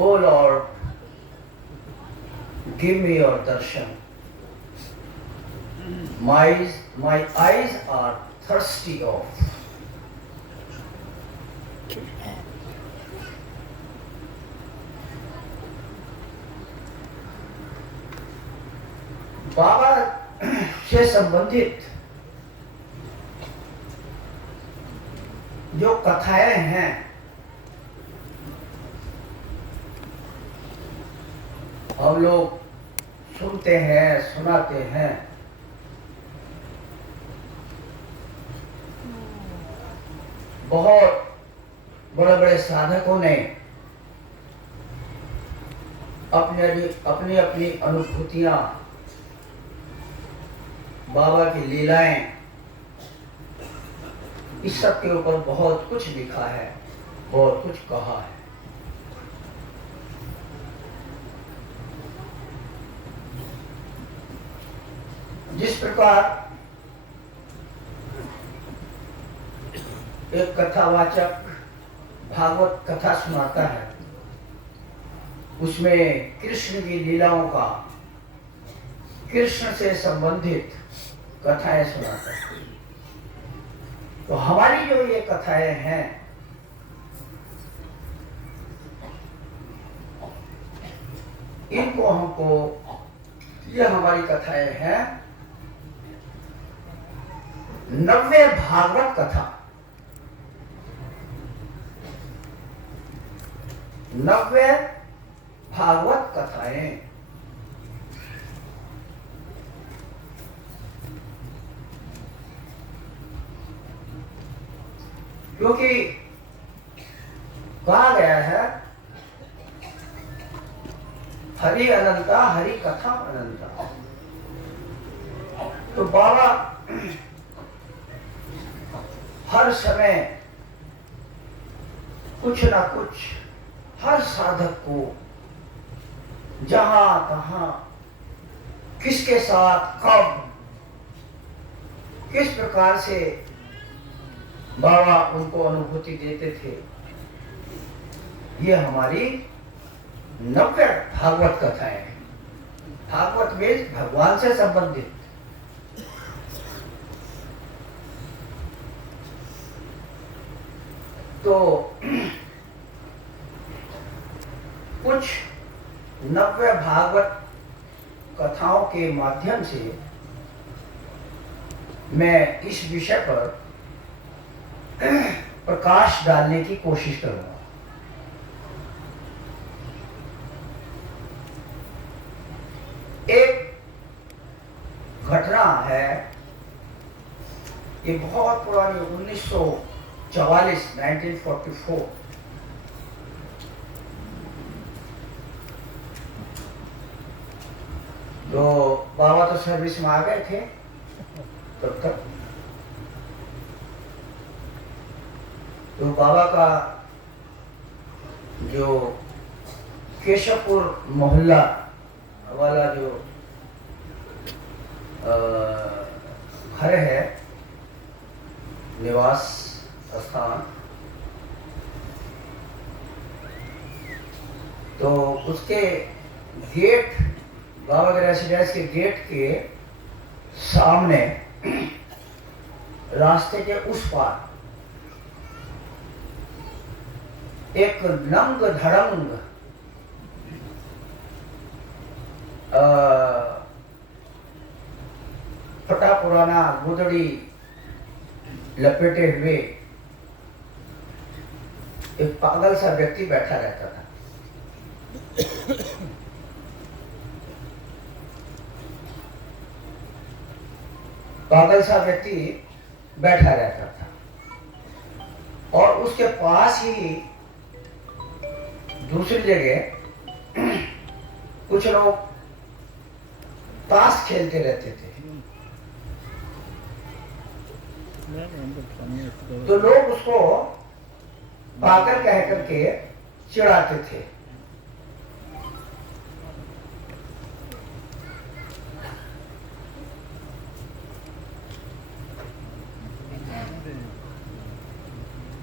O Lord, give me your darshan. My eyes are thirsty of. बाबा से संबंधित जो कथाएं हैं हम लोग सुनते हैं, सुनाते हैं। बहुत बड़े बड़े साधकों ने अपनी अपनी अनुभूतियां, बाबा की लीलाएं, इस सब के ऊपर बहुत कुछ लिखा है, बहुत कुछ कहा है। जिस प्रकार एक कथावाचक भागवत कथा सुनाता है, उसमें कृष्ण की लीलाओं का, कृष्ण से संबंधित कथाएं सुनाता है, तो हमारी जो ये कथाएं हैं, इनको हमको, ये हमारी कथाएं हैं 90 भागवत कथा, 90 भागवत कथाएं। क्योंकि कहा गया है हरि अनंता, हरि कथा अनंता। तो बाबा हर समय कुछ ना कुछ हर साधक को जहां तहां किसके साथ कब किस प्रकार से बाबा उनको अनुभूति देते थे, ये हमारी 90 भागवत कथाएं हैं। भागवत में भगवान से संबंधित। तो कुछ 90 भागवत कथाओं के माध्यम से मैं इस विषय पर प्रकाश डालने की कोशिश करूंगा। एक घटना है, ये बहुत पुरानी 1944 तो बाबा तो सर्विस में आ गए थे तब तक। तो बाबा का जो केशवपुर मोहल्ला वाला जो घर है, निवास स्थान, तो उसके गेट, बाबा के रेसिडेंस के गेट के सामने रास्ते के उस पार एक नंग धड़ंग फटा पुराना गुदड़ी लपेटे हुए एक पागल सा व्यक्ति बैठा रहता था। पागल सा व्यक्ति बैठा रहता था और उसके पास ही दूसरी जगह कुछ लोग ताश खेलते रहते थे। तो लोग उसको पागल कह करके चिढ़ाते थे।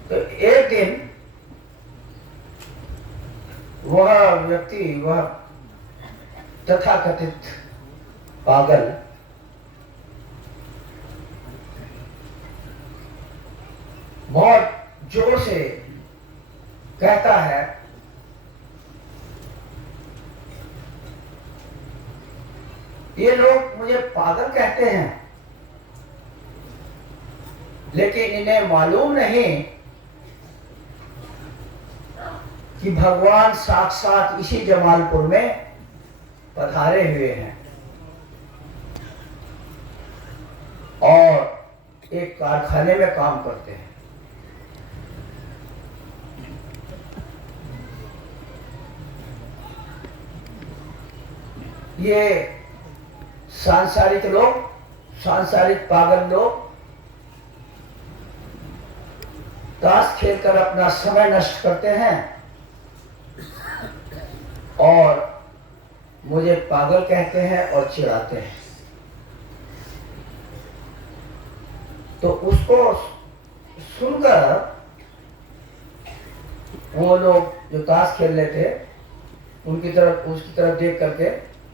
तो एक दिन वह व्यक्ति, वह तथाकथित पागल बहुत जोर से कहता है, ये लोग मुझे पागल कहते हैं, लेकिन इन्हें मालूम नहीं कि भगवान साक्षात इसी जमालपुर में पधारे हुए हैं और एक कारखाने में काम करते हैं। ये सांसारिक लोग, सांसारिक पागल लोग ताश खेलकर अपना समय नष्ट करते हैं और मुझे पागल कहते हैं और चिढ़ाते हैं। तो उसको सुनकर वो लोग जो ताश खेल रहे थे उसकी तरफ देख करके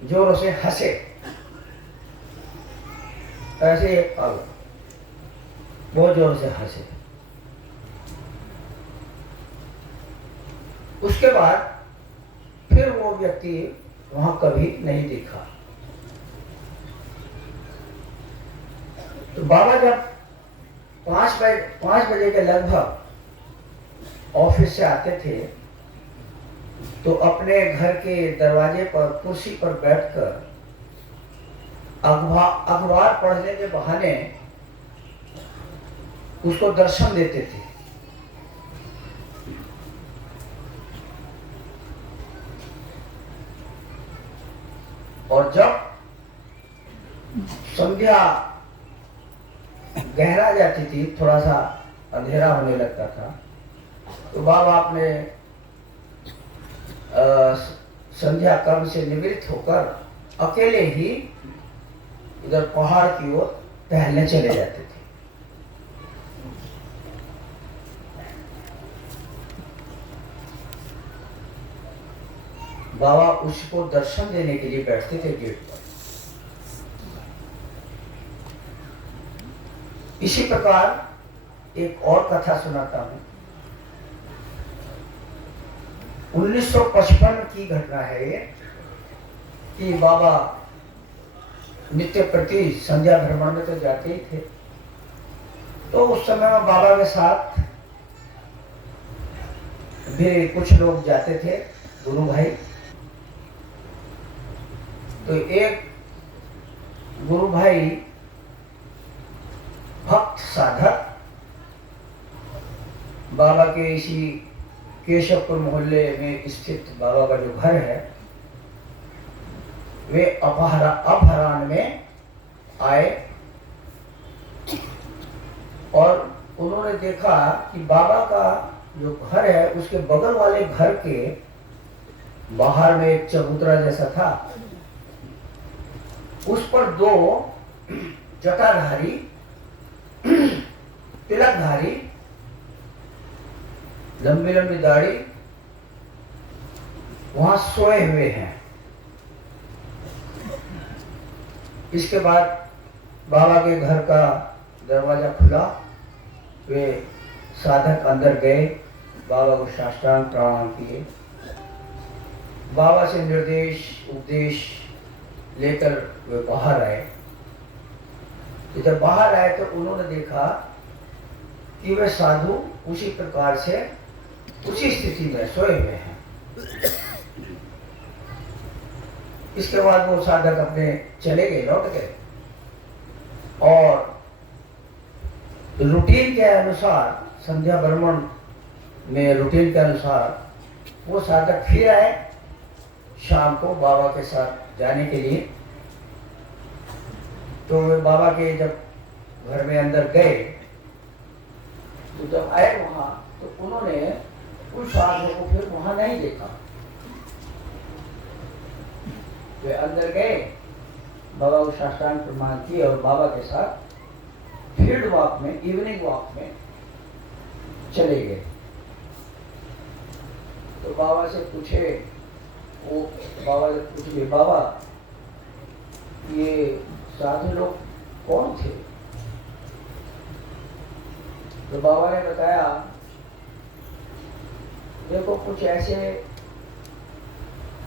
जोरों से हंसे। ऐसे बहुत जोर से हंसे। उसके बाद फिर वो व्यक्ति वहां कभी नहीं दिखा। तो बाबा जब 5 बजे के लगभग ऑफिस से आते थे तो अपने घर के दरवाजे पर कुर्सी पर बैठकर अखबार पढ़ने के बहाने उसको दर्शन देते थे। और जब संध्या गहरा जाती थी, थोड़ा सा अंधेरा होने लगता था, तो बाबा अपने संध्या कर्म से निवृत्त होकर अकेले ही इधर पहाड़ की ओर टहलने चले जाते थे। बाबा उसको दर्शन देने के लिए बैठते थे गेट पर। इसी प्रकार एक और कथा सुनाता हूं। 1955 की घटना है ये कि बाबा नित्य प्रति संध्या भ्रमण में तो जाते ही थे। तो उस समय में बाबा के साथ भी कुछ लोग जाते थे, गुरु भाई। तो एक गुरु भाई भक्त साधक बाबा के इसी केशवपुर मोहल्ले में स्थित बाबा का जो घर है, वे अपहरान में आए और उन्होंने देखा कि बाबा का जो घर है उसके बगल वाले घर के बाहर में एक चबूतरा जैसा था। उस पर 2 जटाधारी, तिलकधारी, लंबी लंबी दाढ़ी वहां सोए हुए हैं। इसके बाद बाबा के घर का दरवाजा खुला, वे साधक अंदर गए, बाबा को साष्टांग प्रणाम किए, बाबा से निर्देश उपदेश लेकर वे बाहर आए। तो जब बाहर आए तो उन्होंने देखा कि वे साधु उसी प्रकार से उसी स्थिति में सोए हुए हैं। इसके बाद वो साधक अपने चले गए, लौट गए और रूटीन के अनुसार, संध्या भ्रमण में रूटीन के अनुसार वो साधक फिर आए शाम को बाबा के साथ जाने के लिए। तो वे बाबा के जब घर में अंदर गए तो जब आए वहां तो उन्होंने उन साधुओं को फिर वहां नहीं देखा। वे अंदर गए, बाबा को साष्टांग प्रणाम किए और बाबा के साथ फील्ड वॉक में, इवनिंग वॉक में चले गए। तो बाबा से पूछे, वो बाबा से पूछे, बाबा ये साधु लोग कौन थे? तो बाबा ने बताया, देखो कुछ ऐसे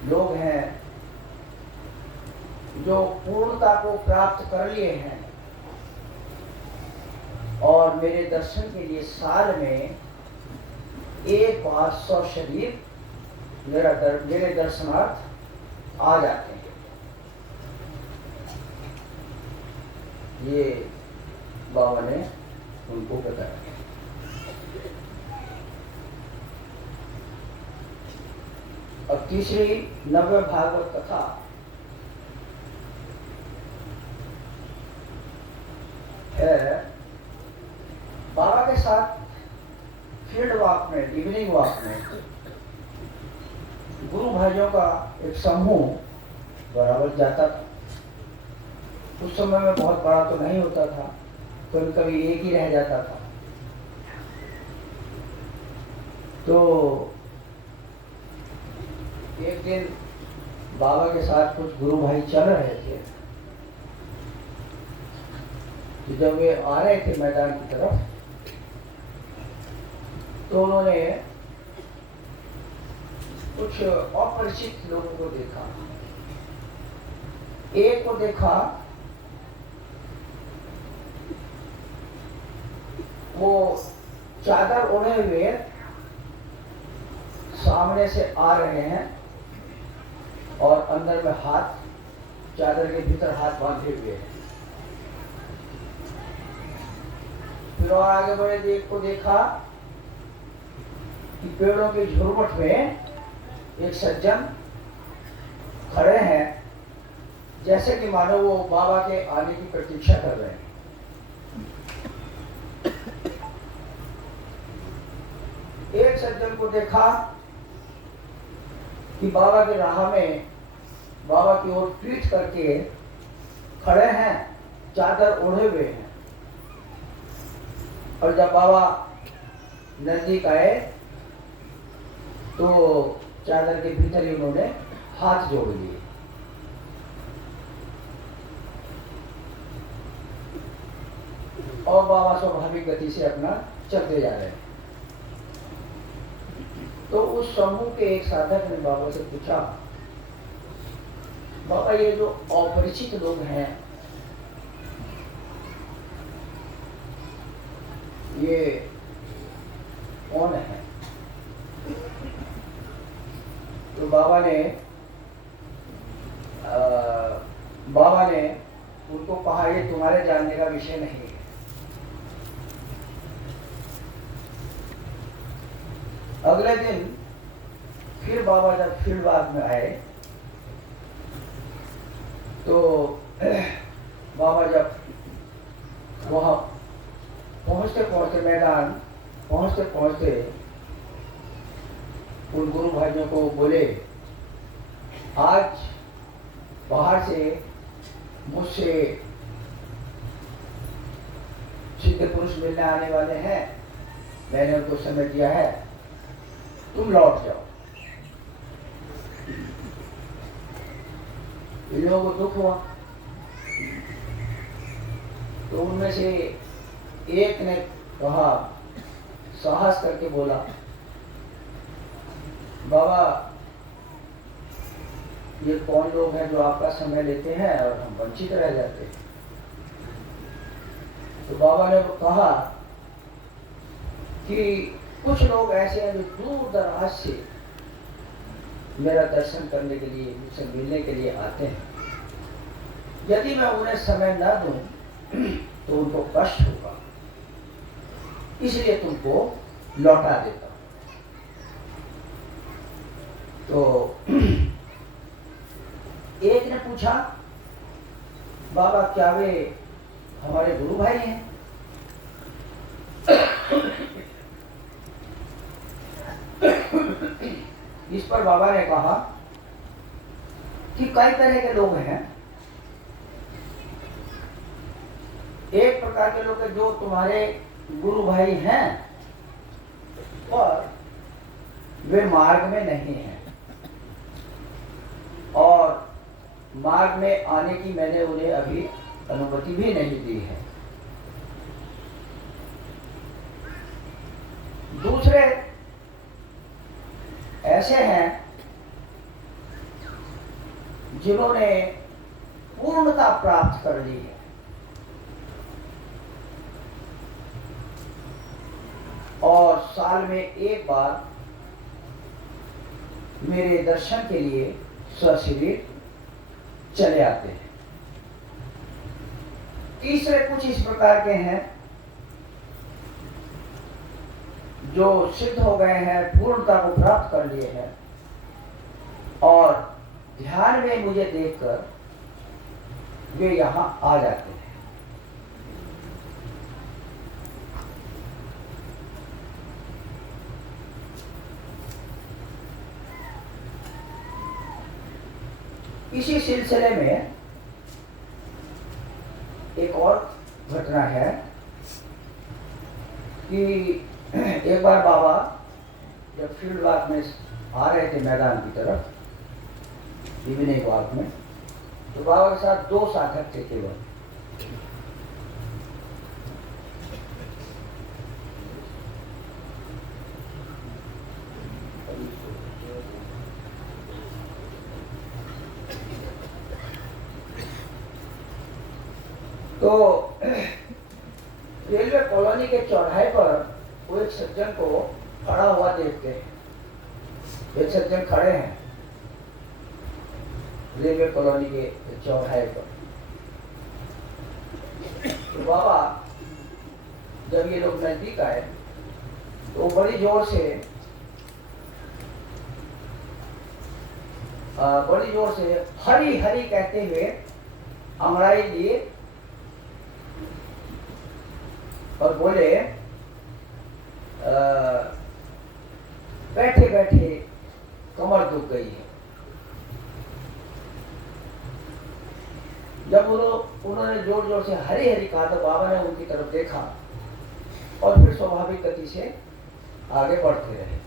लोग हैं जो पूर्णता को प्राप्त कर लिए हैं और मेरे दर्शन के लिए साल में एक बार 100 शरीर मेरे दर्शनार्थ आ जाते हैं। ये बाबा ने उनको बताया। अब तीसरी नव्य भागवत कथा है। बाबा के साथ फील्ड वॉक में, इवनिंग वॉक में गुरु भाइयों का एक समूह बराबर जाता था। उस समय में बहुत बड़ा तो नहीं होता था, कभी कभी एक ही रह जाता था। तो एक दिन बाबा के साथ कुछ गुरु भाई चल रहे थे, तो जब वे आ रहे थे मैदान की तरफ, तो उन्होंने कुछ अपरिचित लोगों को देखा। एक को देखा, वो चादर ओढ़े हुए सामने से आ रहे हैं और अंदर में हाथ, चादर के भीतर हाथ बांधे हुए हैं। फिर और आगे बढ़े, एक को देखा कि पेड़ों के झुरमुट में एक सज्जन खड़े हैं, जैसे कि मानो वो बाबा के आने की प्रतीक्षा कर रहे हैं। एक सज्जन को देखा कि बाबा के राह में बाबा की ओर पीठ करके खड़े हैं, चादर ओढ़े हुए हैं। और जब बाबा नजदीक आए तो चादर के भीतर ही उन्होंने हाथ जोड़ लिए। और बाबा स्वाभाविक गति से अपना चलते जा रहे हैं। तो उस समूह के एक साधक ने बाबा से पूछा, बाबा ये जो अपरिचित लोग हैं, ये कौन है? तो बाबा ने उनको कहा, ये तुम्हारे जानने का विषय नहीं है। अगले दिन फिर बाबा जब फील्ड वॉक में आए, तो बाबा जब वहां पहुंचते मैदान पहुंचते उन गुरु भाइयों को बोले, आज बाहर से मुझसे सिद्ध पुरुष मिलने आने वाले हैं, मैंने उनको समय दिया है, तुम लौट जाओ। इन लोगों को दुख हुआ, तो उनमें से एक ने कहा, साहस करके बोला, बाबा ये कौन लोग हैं जो आपका समय लेते हैं और हम वंचित रह जाते हैं? तो बाबा ने कहा कि कुछ लोग ऐसे हैं जो दूर दराज से मेरा दर्शन करने के लिए, मुझसे मिलने के लिए आते हैं। यदि मैं उन्हें समय न दूं तो उनको कष्ट होगा, इसलिए तुमको लौटा देता हूं। तो एक ने पूछा, बाबा क्या वे हमारे गुरु भाई हैं? इस पर बाबा ने कहा कि कई तरह के लोग हैं। एक प्रकार के लोग जो तुम्हारे गुरु भाई हैं, और वे मार्ग में नहीं हैं और मार्ग में आने की मैंने उन्हें अभी अनुमति भी नहीं दी है। दूसरे ऐसे हैं जिन्होंने पूर्णता प्राप्त कर ली है और साल में एक बार मेरे दर्शन के लिए सशरीर चले आते हैं। तीसरे कुछ इस प्रकार के हैं जो सिद्ध हो गए हैं, पूर्णता को प्राप्त कर लिए हैं और ध्यान में मुझे देखकर वे यहां आ जाते हैं। इसी सिलसिले में एक और घटना है कि एक बार बाबा जब फील्ड वॉक में आ रहे थे मैदान की तरफ इवनिंग वॉक में, तो बाबा के साथ 2 साधक थे केवल। तो रेलवे कॉलोनी के चौराहे पर वो एक सज्जन को खड़ा हुआ देखते हैं। एक सज्जन खड़े हैं रेलवे कॉलोनी के चौराहे पर। तो बाबा जब ये लोग नजदीक आए तो बड़ी जोर से हरी हरी कहते हुए अंगड़ाई लिए और बोले बैठे बैठे कमर दुख गई है। जब उन्होंने जोर जोर से हरी हरी कहा तो बाबा ने उनकी तरफ देखा और फिर स्वाभाविक गति से आगे बढ़ते रहे।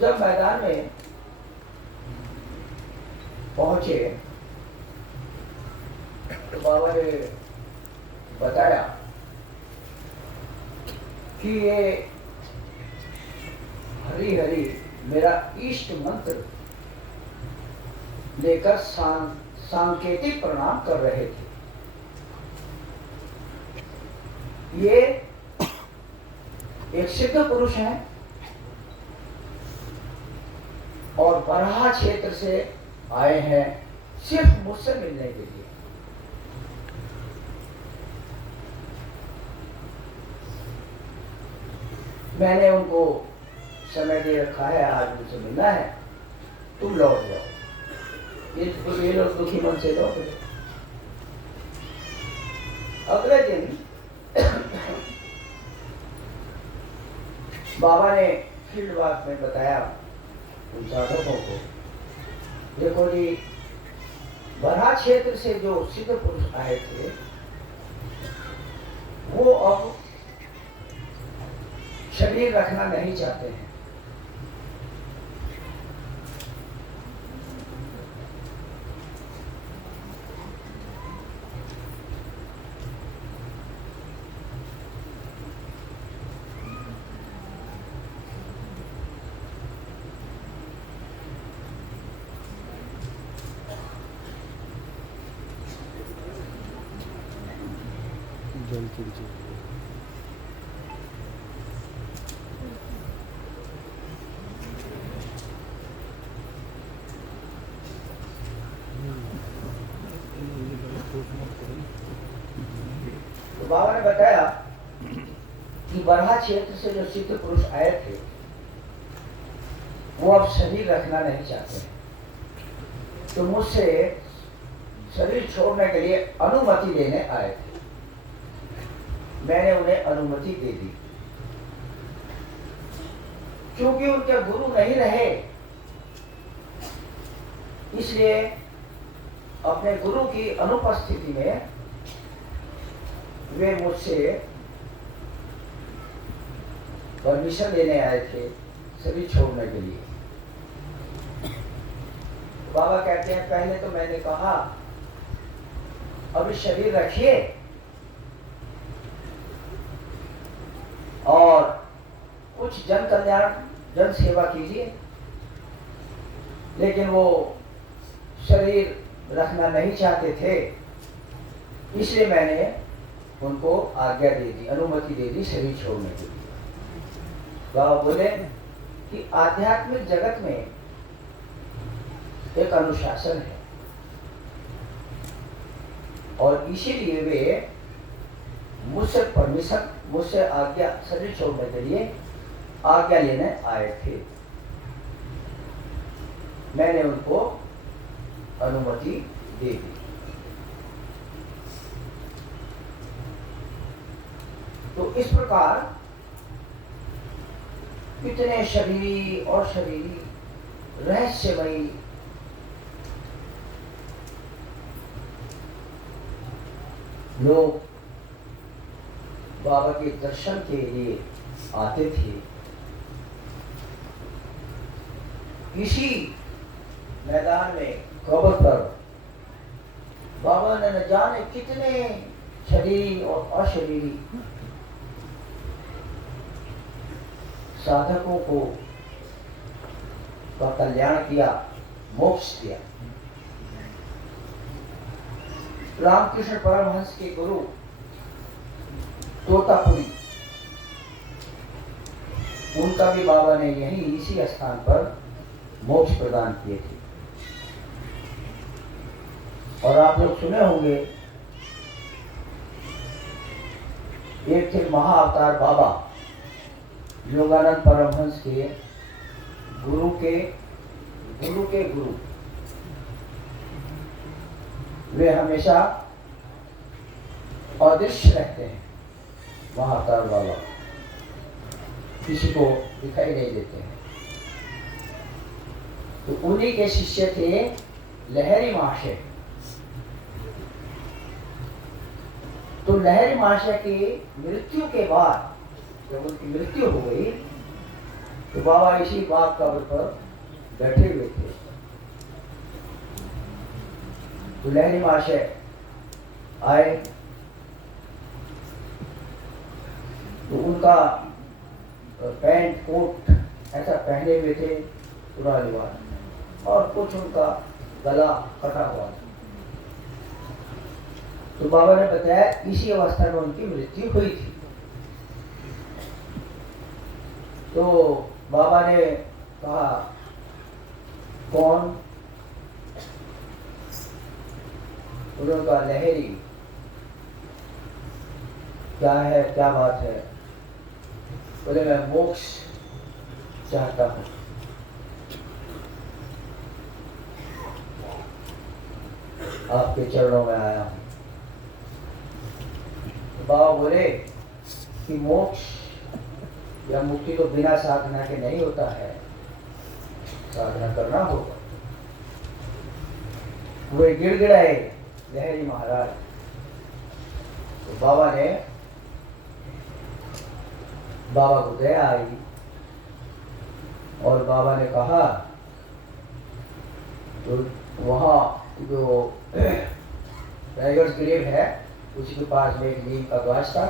जब मैदान में पहुंचे तो बाबा ने बताया कि ये हरी हरी मेरा इष्ट मंत्र लेकर सांकेतिक प्रणाम कर रहे थे। ये एक सिद्ध पुरुष हैं और बरहा क्षेत्र से आए हैं सिर्फ मुझसे मिलने के लिए। मैंने उनको समय दे रखा है, आज मुझसे मिलना है, तुम लौट जाओ। ये लोग दुखी मन से लौट गए। अगले दिन बाबा ने फील्ड वॉक में बताया उन साधकों को, देखो जी बरहा क्षेत्र से जो सिद्ध पुरुष आए थे वो अब शरीर रखना नहीं चाहते हैं। जल कीजिए। तो बाबा ने बताया कि बरहा क्षेत्र से जो सिद्ध पुरुष आए थे वो अब शरीर रखना नहीं चाहते, तो मुझसे शरीर छोड़ने के लिए अनुमति लेने आए थे। मैंने उन्हें अनुमति दे दी। क्योंकि उनके गुरु नहीं रहे, इसलिए अपने गुरु की अनुपस्थिति में वे मुझसे परमिशन लेने आए थे शरीर छोड़ने के लिए। बाबा कहते हैं पहले तो मैंने कहा अभी शरीर रखिए और कुछ जन कल्याण जन सेवा कीजिए, लेकिन वो शरीर रखना नहीं चाहते थे, इसलिए मैंने उनको आज्ञा दे दी, अनुमति दे दी शरीर छोड़ने के लिए। बाबा बोले कि आध्यात्मिक जगत में एक अनुशासन है और इसीलिए वे मुझसे परमिशन, मुझसे आज्ञा, शरीर छोड़ने के लिए आज्ञा लेने आए थे। मैंने उनको अनुमति दे दी। तो इस प्रकार कितने शरीरी और शरीरी रहस्यमयी लोग बाबा के दर्शन के लिए आते थे। इसी मैदान में कब्र पर बाबा ने न जाने कितने शरीरी और अशरीरी साधकों को का कल्याण किया, मोक्ष दिया। रामकृष्ण परमहंस के गुरु तोतापुरी, उनका भी बाबा ने यही इसी स्थान पर मोक्ष प्रदान किए थे। और आप लोग सुने होंगे एक थे महाअवतार बाबा, योगानंद परमहंस के गुरु के गुरु। वे हमेशा अदृश्य रहते हैं, महाअवतार बाबा किसी को दिखाई नहीं देते हैं। तो उन्हीं के शिष्य थे लहरी महाशय। तो लहरी महाशय की मृत्यु के बाद जब उनकी मृत्यु हो गई तो बाबा इसी बाग कब्र पर बैठे हुए थे। तो लहरी महाशय आए तो उनका पैंट कोट ऐसा पहने हुए थे पूरा लिबास, और कुछ उनका गला कटा हुआ था। तो बाबा ने बताया इसी अवस्था में उनकी मृत्यु हुई थी। तो बाबा ने कहा कौन? उन्होंने कहा लहरी। क्या है, क्या बात है? बोले मैं मोक्ष चाहता हूं। आपके चरणों में आया हूं। बाबा बोले कि मोक्ष या मुक्ति तो बिना साधना के नहीं होता है, साधना करना होगा। वे गिड़गिड़ाए लहरी महाराज। तो बाबा ने, बाबा को दया आई और बाबा ने कहा तो वहाँ जो टाइगर्स ग्रेव है उसी के पास में एक नीम का गाछ था।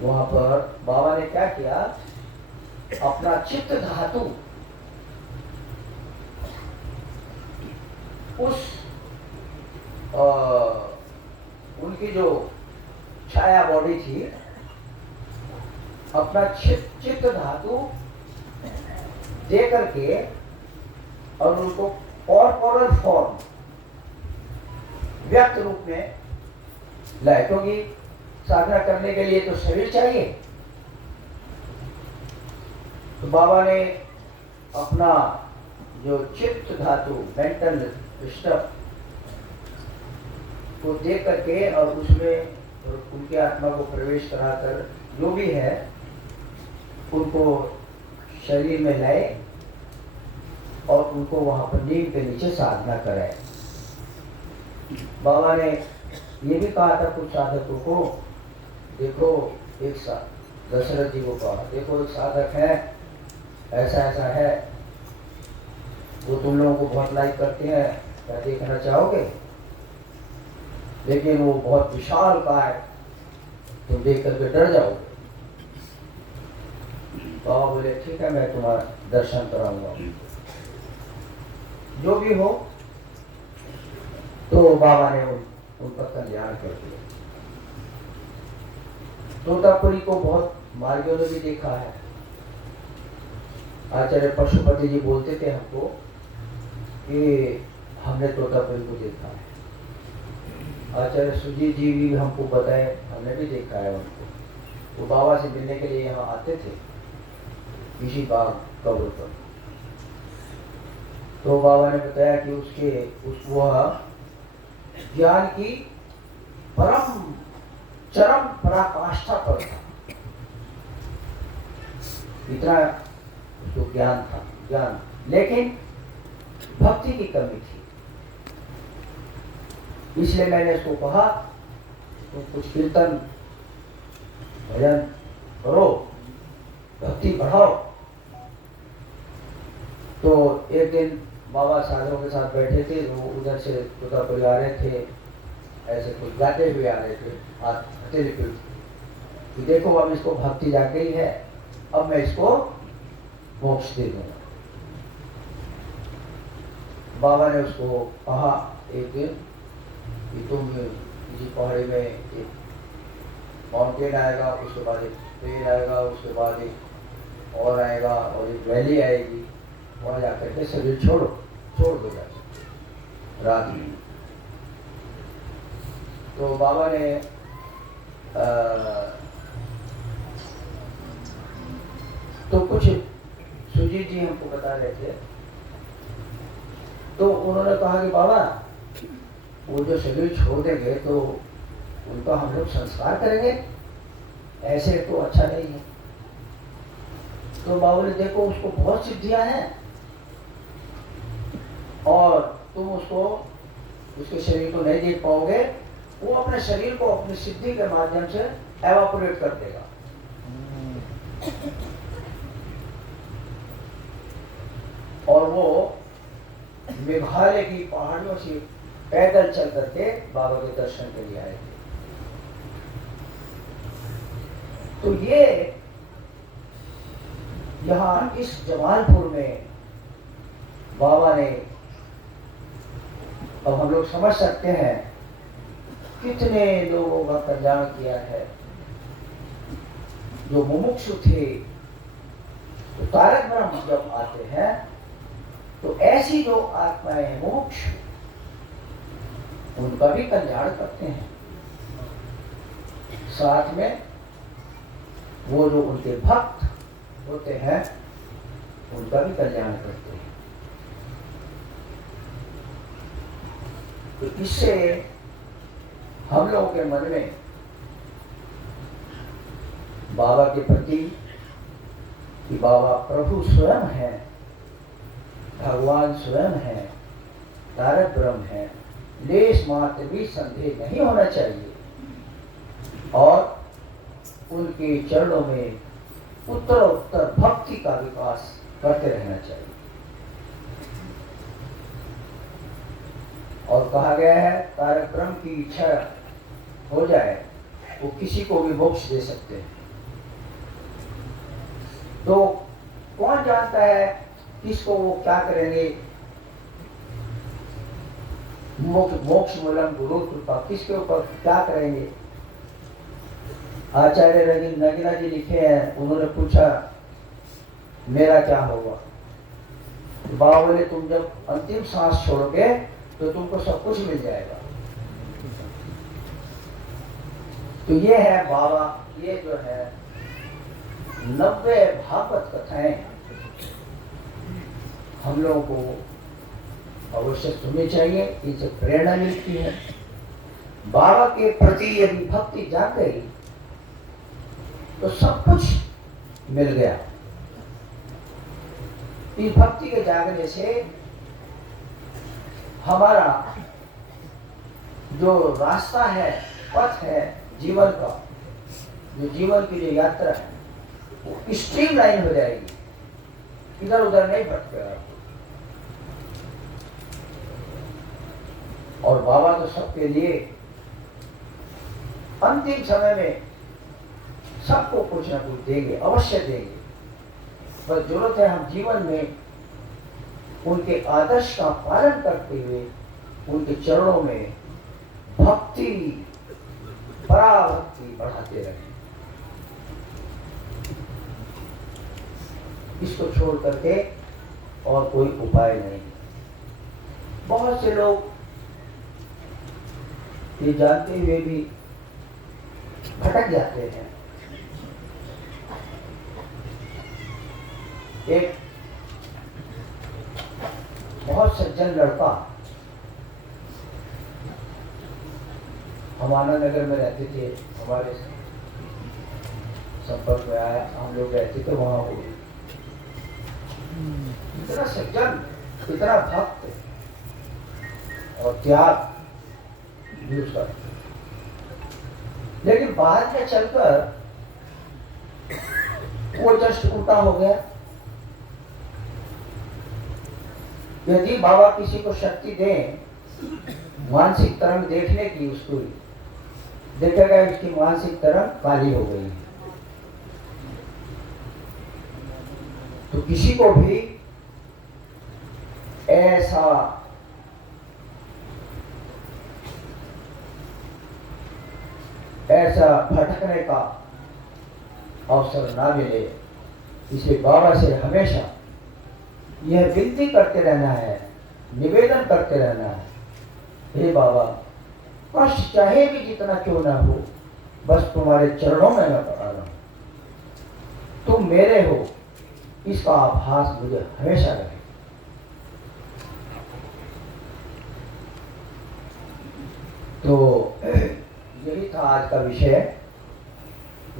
वहां पर बाबा ने क्या किया, अपना चित्त धातु उस उनकी जो छाया बॉडी थी, अपना चित्त धातु दे करके और उनको कॉर्पोरल फॉर्म, व्यक्त रूप में लाए, क्योंकि साधना करने के लिए तो शरीर चाहिए। तो बाबा ने अपना जो चित्त धातु, मेंटल स्टफ को दे करके और उसमें उनकी आत्मा को प्रवेश कराकर जो भी है उनको शरीर में लाए और उनको वहां पर नीम के नीचे साधना कराए। बाबा ने ये भी कहा था कुछ साधकों को, देखो एक दशरथ जी को कहा, देखो एक साधक है, ऐसा ऐसा है, वो तुम लोगों को बहुत लाइक करते हैं, क्या देखना चाहोगे? लेकिन वो बहुत विशाल का है, तुम देख करके डर जाओगे। बाबा बोले ठीक है, मैं तुम्हारा दर्शन कराऊंगा। जो भी हो, तो बाबा ने उनका कल्याण कर दिया। तोतापुरी को बहुत मार्गियों ने भी देखा है। आचार्य पशुपति जी बोलते थे हमको कि हमने तोतापुरी को देखा है। आचार्य सुजीत जी भी हमको बताए, हमने भी देखा है उनको। वो बाबा से मिलने के लिए यहाँ आते थे इसी बाग कब्र पर। तो बाबा ने बताया कि वह ज्ञान की चरम पराकाष्ठा पर था, इतना उसको ज्ञान था, लेकिन भक्ति की कमी थी। इसलिए मैंने उसको कहा तुम कुछ कीर्तन भजन करो, भक्ति बढ़ाओ। तो एक दिन बाबा साधुओं के साथ बैठे थे, वो उधर से तोतापुरी आ रहे थे, ऐसे कुछ गाते हुए आ रहे थे कि देखो अब इसको भक्ति जाग गई है, अब मैं इसको मोक्ष दे दूंगा। बाबा ने उसको कहा एक दिन कि तुम किसी पहाड़ी में एक माउंटेन आएगा, उसके बाद एक पेड़ आएगा, उसके बाद एक और आएगा और एक वैली आएगी, वहाँ जाकर के शरीर छोड़ दो रात में। तो बाबा ने तो कुछ सुजीत जी हमको बता रहे थे, तो उन्होंने कहा कि बाबा वो जो शरीर छोड़ देंगे तो उनका हम लोग संस्कार करेंगे, ऐसे तो अच्छा नहीं है। तो बाबा ने देखो उसको बहुत सिद्धियां हैं और तुम उसके शरीर को नहीं देख पाओगे, वो अपने शरीर को अपनी सिद्धि के माध्यम से एवापोरेट कर देगा। और वो मेघालय की पहाड़ियों से पैदल चल करके बाबा के दर्शन के लिए आए थे। तो ये यहाँ इस जमालपुर में बाबा ने, अब हम लोग समझ सकते हैं कितने लोगों का कल्याण किया है। जो मुमुक्षु थे, तो तारक ब्रह्म जब आते हैं तो ऐसी जो आत्माएं मुमुक्षु, उनका भी कल्याण करते हैं। साथ में वो जो उनके भक्त होते हैं, उनका भी कल्याण करते हैं। तो इससे हम लोगों के मन में बाबा के प्रति कि बाबा प्रभु स्वयं है, भगवान स्वयं है, तारक ब्रह्म है, लेश मात्र भी संदेह नहीं होना चाहिए। और उनके चरणों में उत्तर भक्ति का विकास करते रहना चाहिए। और कहा गया है तारक ब्रह्म की इच्छा हो जाए वो किसी को भी मोक्ष दे सकते हैं। तो कौन जानता है किसको वो क्या करेंगे। मोक्ष मूलम गुरु कृपा, किसके ऊपर क्या करेंगे। आचार्य नगीना जी लिखे हैं, उन्होंने पूछा मेरा क्या होगा। बाबा बोले तुम जब अंतिम सांस छोड़ोगे तो तुमको सब कुछ मिल जाएगा। तो ये है बाबा, ये जो है 90 भागवत कथाएं हम लोगों को अवश्य सुननी चाहिए, इनसे प्रेरणा मिलती है। बाबा के प्रति यदि भक्ति जाग गई तो सब कुछ मिल गया। इस भक्ति के जागने से हमारा जो रास्ता है, पथ है जीवन का, जो जीवन की जो यात्रा है वो स्ट्रीम लाइन हो जाएगी, इधर उधर नहीं भटकेगा। और बाबा तो सबके लिए अंतिम समय में सबको कुछ ना कुछ देंगे, अवश्य देंगे। बस जरूरत है हम जीवन में उनके आदर्श का पालन करते हुए उनके चरणों में भक्ति, पराभक्ति बढ़ाते रहें। इसको छोड़ करके और कोई उपाय नहीं। बहुत से लोग ये जानते हुए भी भटक जाते हैं। एक बहुत सज्जन लड़का हम आनंद नगर में रहते थे, हमारे संपर्क में आया, हम लोग रहते थे वहां। हो इतना सज्जन, इतना भक्त और त्याग भी उसका, लेकिन बाद में चलकर वो जस्ट उल्टा हो गया। यदि बाबा किसी को शक्ति दें मानसिक तरंग देखने की, उसको देखेगा उसकी मानसिक तरंग काली हो गई। तो किसी को भी ऐसा भटकने का अवसर ना मिले, इसे बाबा से हमेशा यह विनती करते रहना है, निवेदन करते रहना है, हे बाबा कष्ट चाहे भी जितना क्यों ना हो, बस तुम्हारे चरणों में मैं पड़ा रहा हूं, तुम मेरे हो, इसका आभास मुझे हमेशा रहे। तो यही था आज का विषय,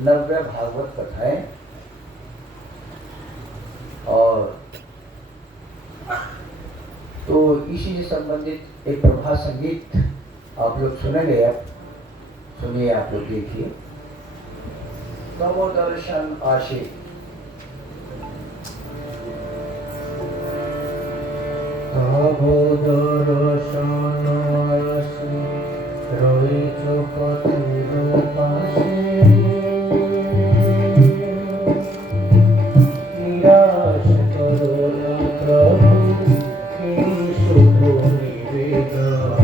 नव्य भागवत कथाएं। और तो इसी से संबंधित एक प्रभात संगीत आप लोग सुनेंगे। अब सुनिए, आप लोग देखिए। नमो दर्शन आशी। नमो दर्शन आशी রয়েছো পথের পাশে, নিরাশ করো না প্রভু এই শুধু নিবেদন,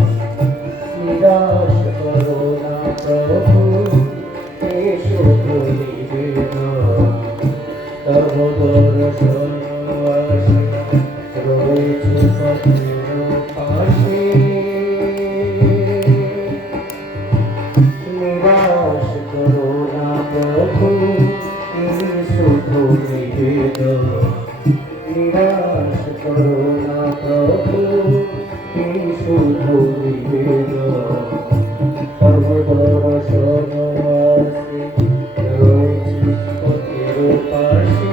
নিরাশ করো না প্রভু এই শুধু নিবেদন। তব দর্শন আসে রয়েছে পথের পাশে, নিরাশ করো না প্রভু এই শুধু নিবেদন। সর্বদর্শন আসে রয়েছে পথের পাশে,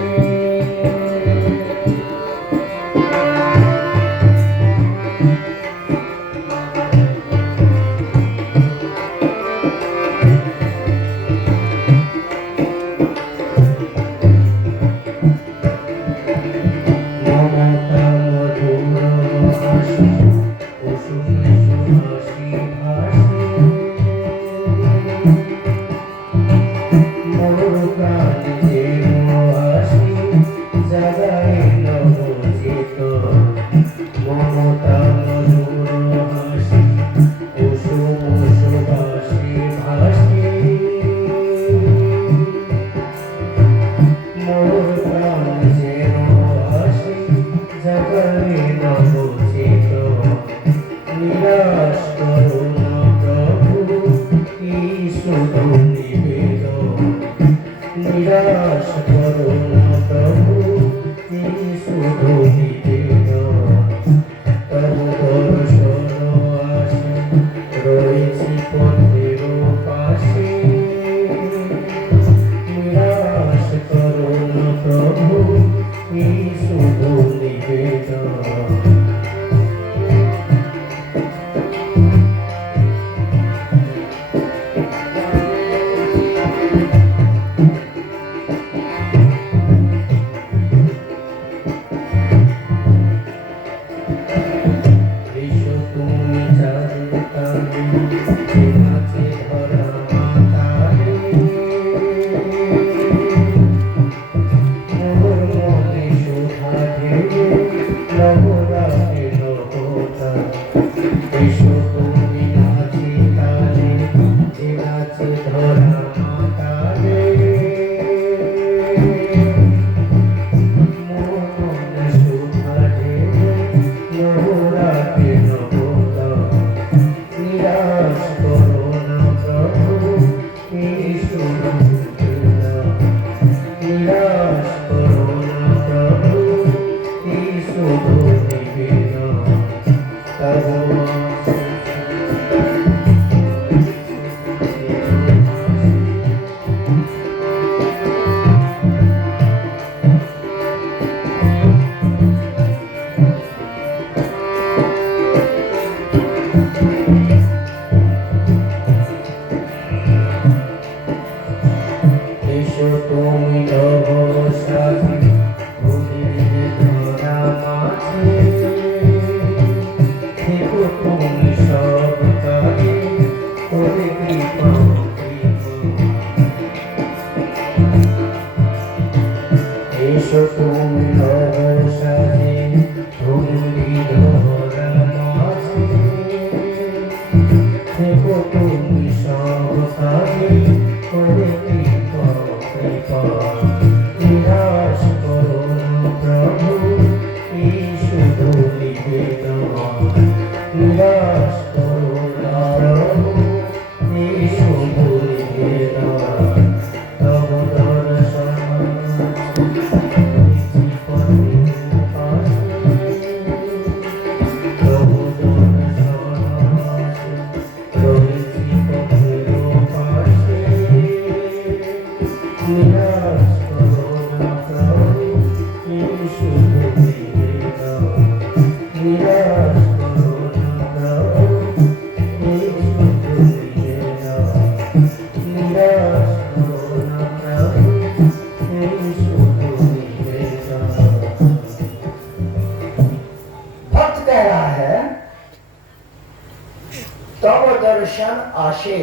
নিরাশ করো না প্রভু এই শুধু নিবেদন। তব দর্শন আসে রয়েছি পথের পাশে, নিরাশ করো না প্রভু এই শুধু নিবেদন। তুমি সব কাজে করে কৃপা এসো তুমি নগর সাজে ধুলি ধরা মাঝে থেকো তুমি সব কাজে করে কৃপা নিরাশ করো না প্রভু এই শুধু নিবেদন নিরাশ করো না প্রভু এই শুধু নিবেদন তব দর্শন भक्त कह रहा है तब दर्शन आशे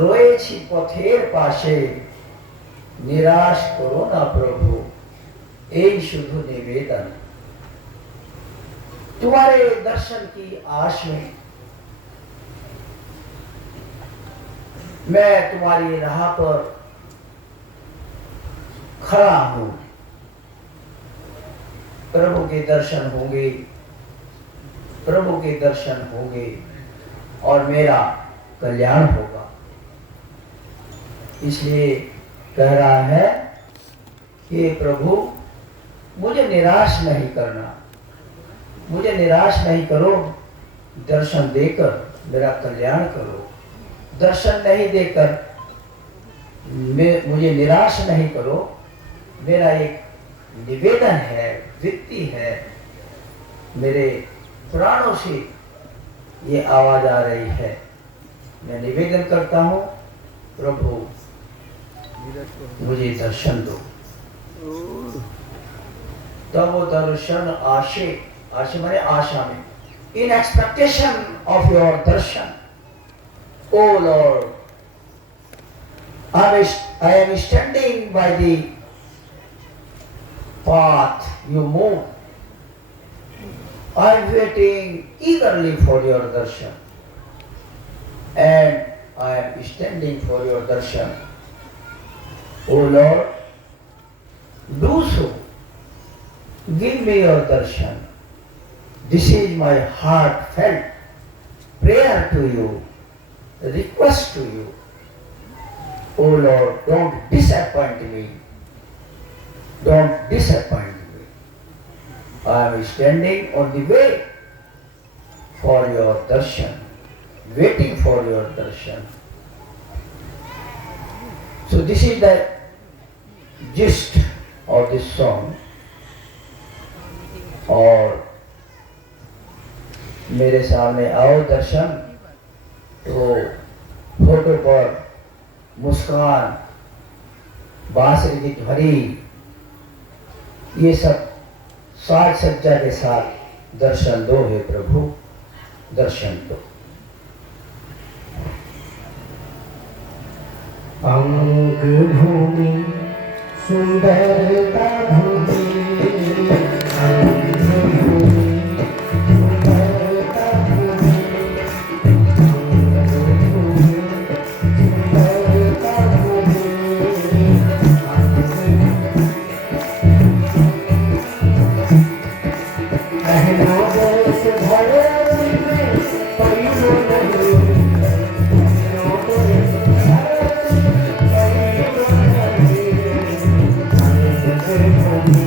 রয়েছি পথের পাশে নিরাশ করো না প্রভু এই শুধু निवेदन तुम्हारे दर्शन की आश में मैं तुम्हारी राह पर खड़ा हूं प्रभु के दर्शन होंगे प्रभु के दर्शन होंगे और मेरा कल्याण होगा इसलिए कह रहा है कि प्रभु मुझे निराश नहीं करना मुझे निराश नहीं करो दर्शन देकर मेरा कल्याण करो दर्शन नहीं देकर मुझे निराश नहीं करो मेरा एक निवेदन है वित्ती है मेरे प्राणों से ये आवाज आ रही है मैं निवेदन करता हूँ प्रभु मुझे दर्शन दो तब वो दर्शन आशे आशे माने आशा में in expectation of your darshan O Lord I am standing by the path you move. I am waiting eagerly for your darshan, and I am standing for your darshan. O Lord, do so. Give me your darshan. This is my heartfelt prayer to you, request to you. O Lord, don't disappoint me. Don't disappoint me. I am standing on the way for your darshan, waiting for your darshan. So this is the gist of this song. और मेरे सामने आओ दर्शन तो photo पर मुस्कान बांसुरी की ध्वनि ये सब साज सज्जा के साथ दर्शन दो हे प्रभु दर्शन दो अंग भूमि सुंदरता भूमि अंग भूमि सुंदरता भूमि अंग भूमि सुंदरता भूमि कहना देश भरे में परियो नहीं Thank you.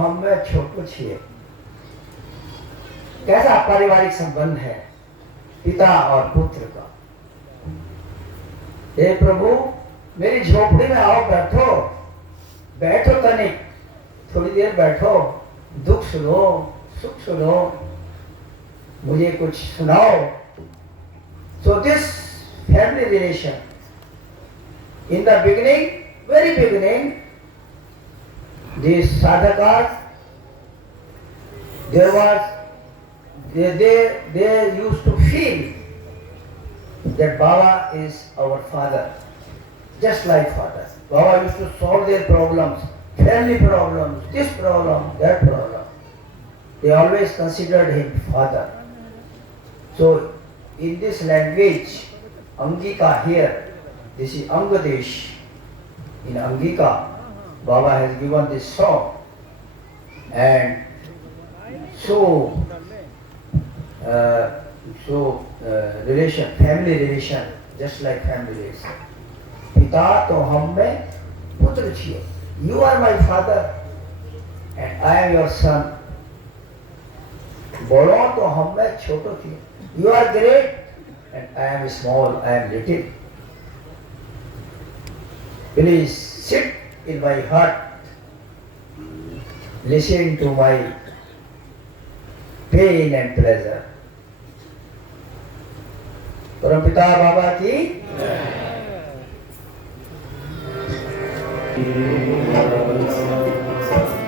हम में छोटो छिए। कैसा पारिवारिक संबंध है पिता और पुत्र का। हे प्रभु, मेरी झोपड़ी में आओ, बैठो, बैठो तनिक, थोड़ी देर बैठो, दुख सुनो, सुख सुनो, मुझे कुछ सुनाओ। So this family relation, in the beginning, very beginning, these sadhakas, there was, they used to feel that Baba is our father, just like father. Baba used to solve their problems, family problems, this problem, that problem. They always considered him father. So in this language, Angika here, this is Angadesh. In Angika, Baba has given this song, and relation, family relation, just like family relation. पिता तो हम में पुत्र छिए. You are my father, and I am your son. बड़ों तो हम में छोटो छिए. You are great, and I am small, I am little. Please sit in my heart, listen to my pain and pleasure. परमपिता बाबा की Thank you.